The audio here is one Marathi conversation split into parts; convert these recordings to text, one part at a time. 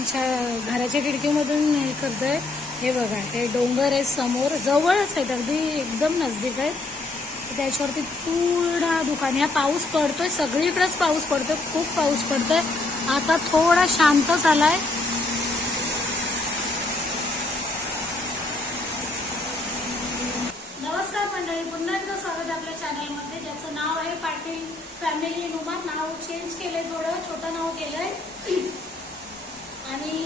आमच्या घराच्या खिडकीमधून हे करतोय। हे बघा, हे डोंगर आहे समोर, जवळच आहेत, अगदी एकदम नजदीक आहेत। त्याच्यावरती पूर्ण दुकान, या पाऊस पडतोय, सगळीकडेच पाऊस पडतोय, खूप पाऊस पडतोय। आता थोडा शांत झालाय। नमस्कार मंडळी, पुन्हा एकदा स्वागत आपल्या चॅनलमध्ये, ज्याचं नाव आहे पाटील फॅमिली नुमा। नाव चेंज केलंय, थोडं छोटं नाव केलंय। आणि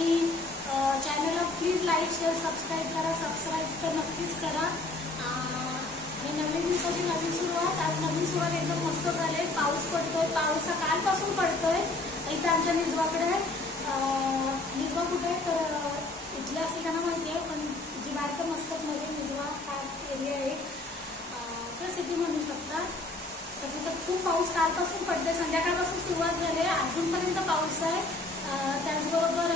चॅनलला प्लीज लाईक शेअर सबस्क्राईब करा, सबस्क्राईब तर नक्कीच करा। आणि नवीन दिवसाची नवीन सुरुवात, आज नवीन सुरुवात एकदम मस्त झाले। पाऊस पडतोय, पाऊस कालपासून पडतोय इथं आमच्या निजवाकडे। निजवा कुठे आहे तर इथल्या ठिकाणा माहिती आहे, पण जी बाहेर मस्तक मध्ये निजवा हा एरिया आहे, सिटी म्हणू शकता। तर तिथं खूप पाऊस कालपासून पडतोय, संध्याकाळपासून सुरुवात झाली, अजूनपर्यंत पाऊस आहे। त्याचबरोबर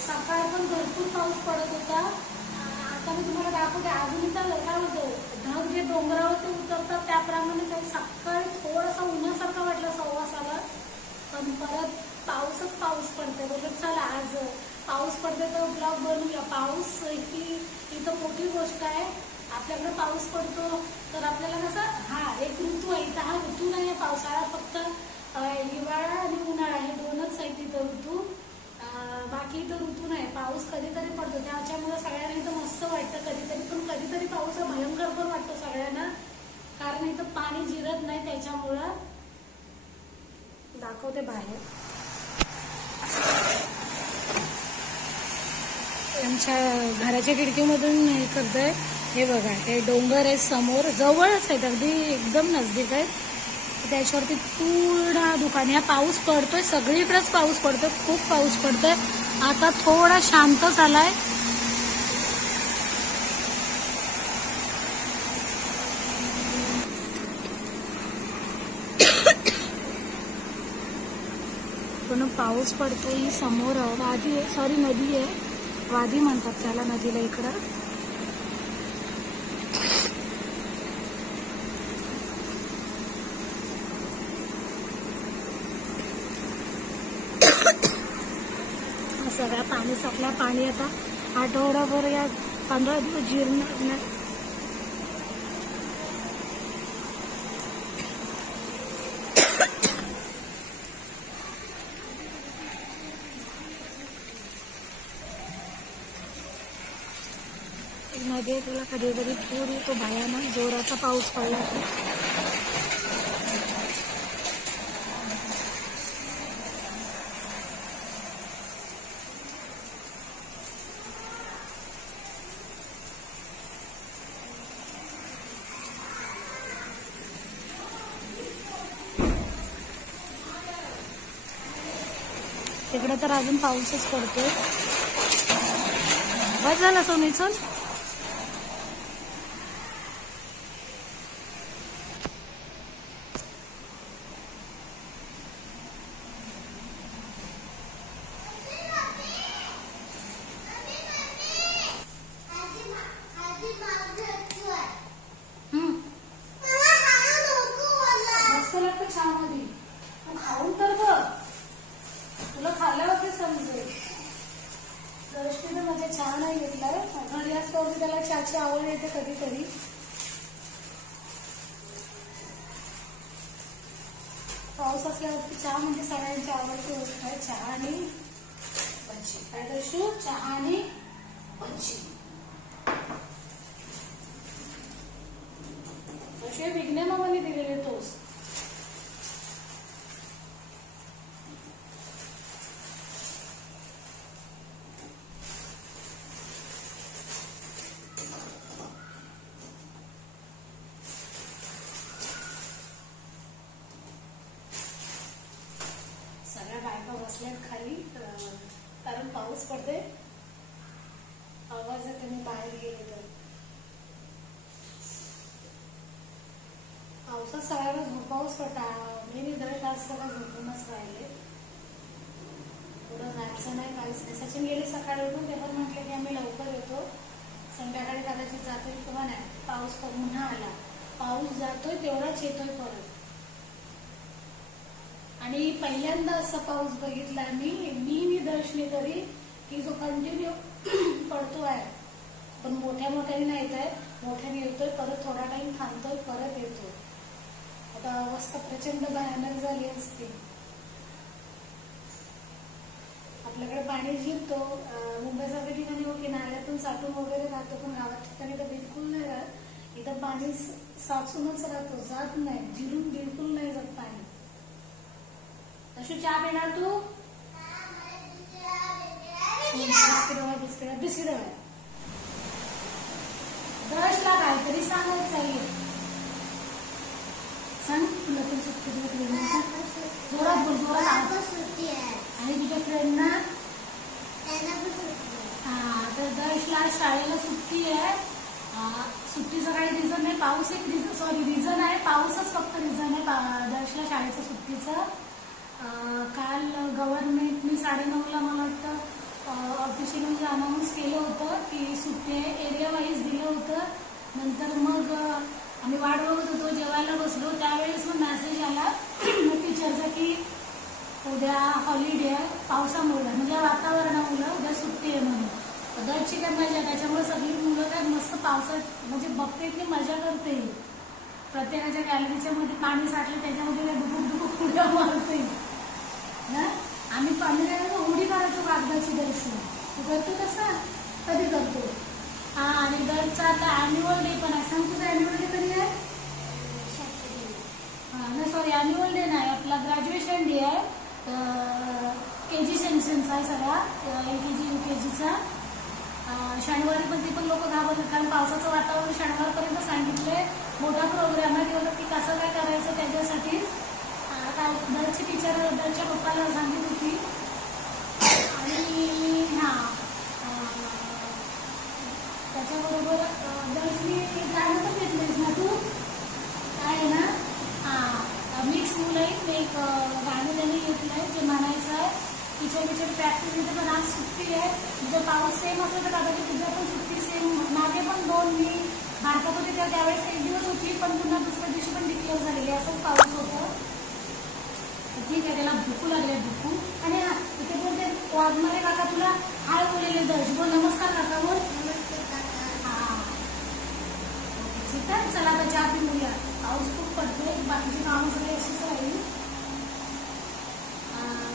सकाळ पण भरपूर पाऊस पडत होता। आता मी तुम्हाला दाखवते, अजून तर काय होतं, ढग जे डोंगरावरती उतरतात त्याप्रमाणेच आहे। सकाळी थोडासा उन्हासारखा वाटला 6:15, पण परत पाऊसच पाऊस पडते। बघा, चला आज पाऊस पडते तर ब्लॉग बनवूया। पाऊस ही इथं मोठी गोष्ट आहे। आपल्याकडे पाऊस पडतो तर आपल्याला कसं एक ऋतू आहे, इथं हा ऋतू नाही आहे पावसाळा, फक्त हिवाळा आणि उन्हाळा हे दोनच आहेत इथं ऋतू। बाकी इथं ऋतू नाही, पाऊस कधीतरी पडतो, त्याच्यामुळे सगळ्यांना इथं मस्त वाटतं कधीतरी। पण कधीतरी पाऊस भयंकर पण वाटतो सगळ्यांना, कारण इथं पाणी जिरत नाही। त्याच्यामुळं दाखवते बाहेर, आमच्या घराच्या खिडकीमधून हे करतोय। हे बघा, हे डोंगर आहे समोर, जवळच आहेत, अगदी एकदम नजदीक आहेत। त्याच्यावरती पूर्ण दुकान, या पाऊस पडतोय, सगळीकडेच पाऊस पडतोय, खूप पाऊस पडतोय। आता थोडा शांत झालाय। पण पाऊस पडतोय, ही समोर वादी आहे, सॉरी नदी आहे, वादी म्हणतात त्याला नदीला इकडं। सगळं पाणी साठलं, पाणी आता आठवडाभर या 15 दिवस जिरणार नाही। नदी त्याला कधी कधी पूर येतो भयानक, जोराचा पाऊस पडला तर। तिकडे तर अजून पाऊसच पडतोय। बस झाला तुम्ही, चल खाऊन तर बघ, तुला खाल्ल्यावरती समजेल। दृष्टीने माझ्या चहा नाही घेतलाय, घरी असल्यावरती त्याला चहाची आवड येते कधीतरी। पाऊस असल्यावरती चहा म्हणजे सगळ्यांची आवडती गोष्ट आहे, चहा आणि भजी। काय दर्शू, चहा आणि भजी। तसे विघ्ने मामाने दिलेले टोस्ट। सगळ्या बायका बसल्यात खाली, कारण पाऊस पडते, आवाज येते, मी बाहेर गेले तर। पावसात सगळ्यांना पाऊस पडता, मी निद्रेत आज सगळं झोपूनच राहिले, थोडं जायचं नाही, काहीच नाही। सचिन गेले सकाळी उठून, ते पण म्हटले की आम्ही लवकर येतो, संध्याकाळी कदाचित जातोय किंवा नाही। पाऊस पुन्हा आला, पाऊस जातोय तेवढाच येतोय परत। आणि पहिल्यांदा असा पाऊस बघितला मी दर्शनी तरी की जो कंटिन्यू पडतो आहे, पण मोठ्या मोठ्याने नाही येत आहे, मोठ्याने येतोय परत थोडा टाइम थांबतोय परत येतो. आता अवस्था प्रचंड भयानक झाली असते. आपल्याकडे पाणी जिरतो, मुंबईसारख्या ठिकाणी की नाल्यातून साठून वगैरे राहतो, पण गावात ठिकाणी तर बिलकुल नाही राहत. इथं पाणी साचूनच राहतो, जात नाही, जिरून बिलकुल नाही जात पाणी. तशी चहा पिणार तू? बिस्किट दर्शला काहीतरी सांगत चालले. सांग तुला पण सुट्टी जोरात बोल, जोरात. आणि तुझ्या फ्रेंडना? हा, तर दर्शला शाळेला सुट्टी आहे. सुट्टीचं काही रिझन नाही, पाऊस एक रिझन आहे, पाऊसच फक्त रिझन आहे दर्शला शाळेचं सुट्टीचं. काल गव्हर्नमेंटनी 9:30ला मला वाटतं ऑफिशियल म्हणजे अनाऊन्स केलं होतं की सुट्टी एरिया वाईज दिलं होतं. नंतर मग आम्ही वाट बघत होतो, जेवायला बसलो, त्यावेळेस मग मेसेज आला टीचरचा की उद्या हॉलिडे आहे पावसामुळे, म्हणजे वातावरणामुळे उद्या सुट्टी आहे म्हणून. दरची काय मजा, त्याच्यामुळे सगळी मुलं काय मस्त पावसात म्हणजे बघते की मजा करते. प्रत्येकाच्या गॅलरीच्या मध्ये पाणी साठलं, त्याच्यामध्ये डुबुक उड्या मारते ना. आम्ही उडी करायचो कागदाची दर्शन. तू करतो तसा? कधी करतो? हा, आणि दरचा आता अॅन्युअल डे पण आहे. सांग तुझा अॅन्युअल डे कधी आहे? हा नाही, सॉरी, अॅन्युअल डे नाही, आपला ग्रॅज्युएशन डे आहे. KG सेक्शनचा आहे सगळा, LKG UKGचा. शनिवारी पण ती पण लोक घाबरतात, कारण पावसाचं वातावरण शनिवारपर्यंत सांगितलंय. मोठा प्रोग्राम आहे, की कसं काय करायचं त्याच्यासाठीच. दरची टीचर दरच्या पप्पाला सांगित होती. आणि हा, त्याच्याबरोबर दर्शनी गाणं पण घेतलंयस ना तू? आहे ना? हा, मिक्स मुलं एक गाणं त्यांनी घेतलंय जे म्हणायचं आहे. टीचर प्रॅक्टिस घेते, पण आज सुट्टी आहे. जर पाऊस सेम असला तर कदाचित तुझ्या पण सुट्टी सेम. मागे पण 2 मी भारतात होते त्यावेळेस 1 दिवस होती, पण पुन्हा दुसऱ्या दिवशी पण डिक्लेअर झालेली, असंच पाऊस होतं. ठीक आहे, त्याला भुकू लागले भुकू. आणि हा तिथे बोलते वाघमारे काका तुला हाय बोललेले. दर्श बोल, नमस्कार काका बोल. हा, ठीक आहे, चला आता चहा पिऊया. पाऊस खूप पडतोय, बाकीची कामं सगळे अशीच राहील.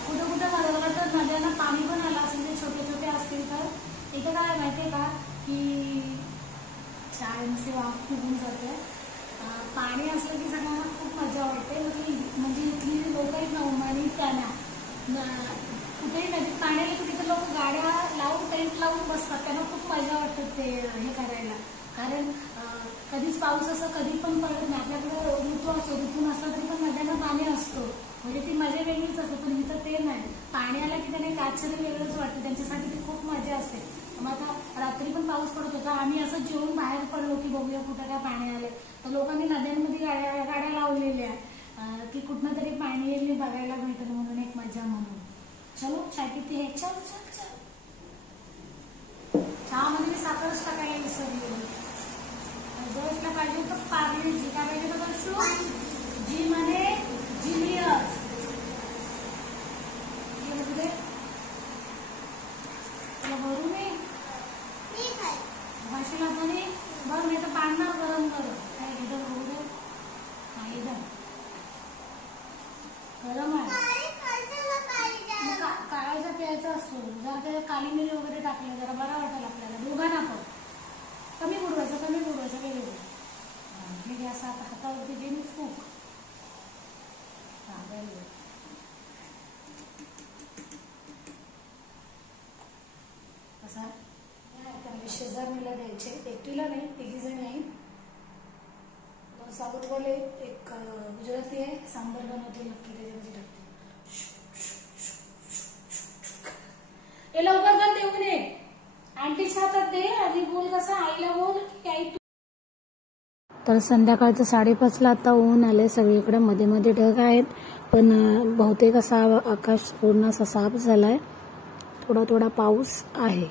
कुठं कुठं मला तर नद्यांना पाणी पण आलं असेल, ते छोटे छोटे असतील तर. इथं काय माहितीये का की शाळेमध्ये वाफ निघून जाते. पाणी असलं की सगळ्यांना खूप मजा वाटते. म्हणजे इथली लोक आहेत ना, उमाणी त्यांना कुठेही नदीत पाणी आलं की तिथे लोक गाड्या लावून टेंट लावून बसतात. त्यांना खूप मजा वाटते ते हे करायला, कारण कधीच पाऊस असं कधी पण पडत नाही. आपल्याकडे ऋतू असतो, ऋतू नसला तरी पण नद्यांना पाणी असतो, म्हणजे ती मजा वेगळीच असते. पण इथं ते नाही, पाणी आलं की त्याने काचरी वेगळंच वाटतं, त्यांच्यासाठी ती खूप मजा असते. मग आता रात्री पण पाऊस पडत होता, आम्ही असं जेवून बाहेर पडलो की बघूया कुठं काय पाणी आले. तर लोकांनी नद्यांमध्ये गाड्या लावलेल्या की कुठनं तरी पाणी येईल बघायला भेटेल म्हणून, एक मजा म्हणून. चलो चाय पिते है, चल चल चल. चहा मध्ये मी साखरच टाकायला विसरली. दर्शला पाहिजे तर पार्ले जी, काय पाहिजे तर दर्शू जी म्हणे जिनियस. तुला भरू मी भाषेला तरी बघ, नाही तर पाडणार गरम गरम. काय घेतं बघू दे, नाही गरम आहे. काळाचा प्यायचा असतो, जर ते काली मिरी वगैरे टाकलं जरा बरा वाटेल आपल्याला दोघांना पण. कमी बुडवायचं वेगळं. हे गॅस हातावरती घे मी फूक. हा, बरोबर. कसा शेजारणीला द्यायचे, एकटीला नाही, 3 जण आहेत. 2 साबुतवाले, एक गुजराती आहे, सांबर बनवते नक्की त्याच्यामध्ये टाकते. हे लवकर कर देऊ नये, आंटीच्या हातात दे. आधी बोल कसं, आईला बोल की आई. तर संध्याकाळचं 5:30ला आता ऊन आले सगळीकडे, मध्ये मध्ये ढग आहेत, पण बहुतेक असा आकाश पूर्ण असा साफ झालाय. थोडा थोडा पाऊस आहे.